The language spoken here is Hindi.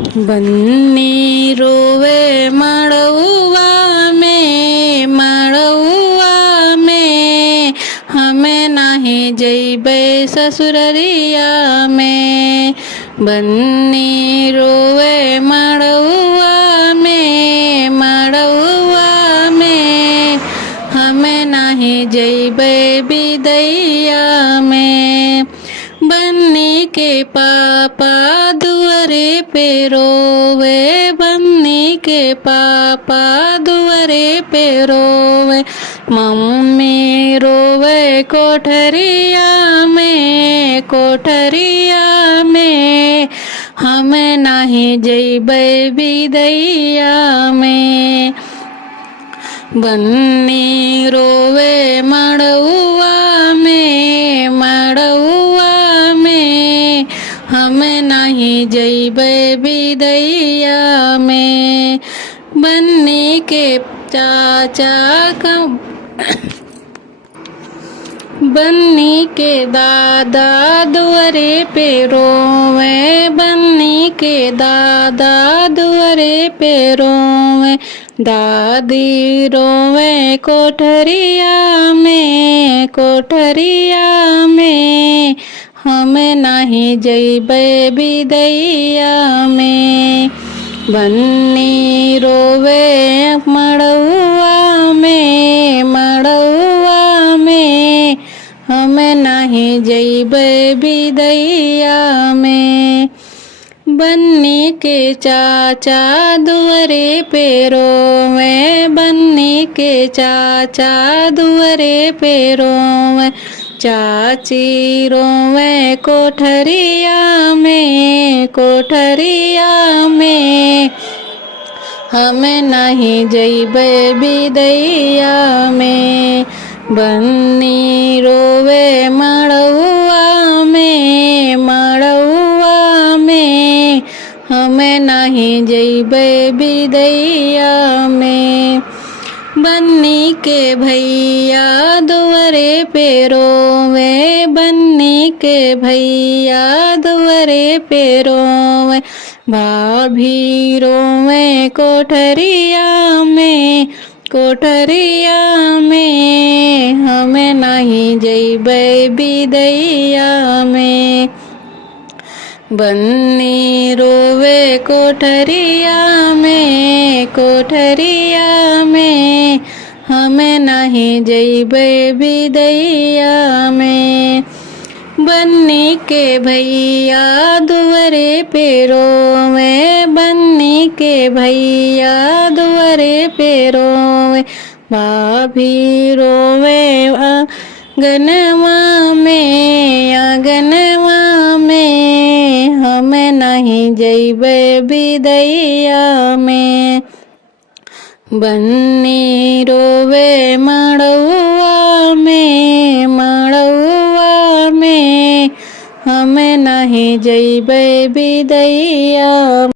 बन्नी रोवे मड़उआ में हमें नाही जइबै ससुररिया में। बन्नी रोवे मड़उआ में हमें नाही जइबै बिदैया में। बन्नी के पापा दुअरे पे रोवे, बन्नी के पापा दुअरे पे रोवे। मम्मी रोवे कोठरिया में हमें नाही जइबै बिदैया में। बन्नी रोवे मड़उआ में हमें नाही जइबै बिदैया में। बन्नी के चाचा बन्नी के दादा दुअरे पे रोवे, बन्नी के दादा दुअरे पे रोवे। दादी रोवे कोठरिया में हमें नाही जइबै बिदैया में। बन्नी रोवे मड़उआ में हमें नाही जइबै बिदैया में। बन्नी के चाचा दुअरे पे रोवे, बन्नी के चाचा दुअरे पे रोवे। चाची रोवे कोठरिया में हमें नहीं जइबै बिदैया में। बन्नी रोवे मड़उआ में हमें नहीं जइबै बिदैया में। बन्नी के भैया दुअरे पे रोवे, बन्नी के भैया दुअरे पे रोवे। भाभी रोवे कोठरिया में हमें नहीं जइबै बिदैया में। बन्नी रोवे कोठरिया में हमें नहीं जइबै बिदैया में। बन्नी के भैया दुअरे पे रोवे, बन्नी के भैया दुअरे पे रोवे। भाभी रोवे आंगनवा में हमें नहीं जइबै बिदैया में। बन्नी रोवे मड़उआ में हमें नहीं जइबै बिदैया।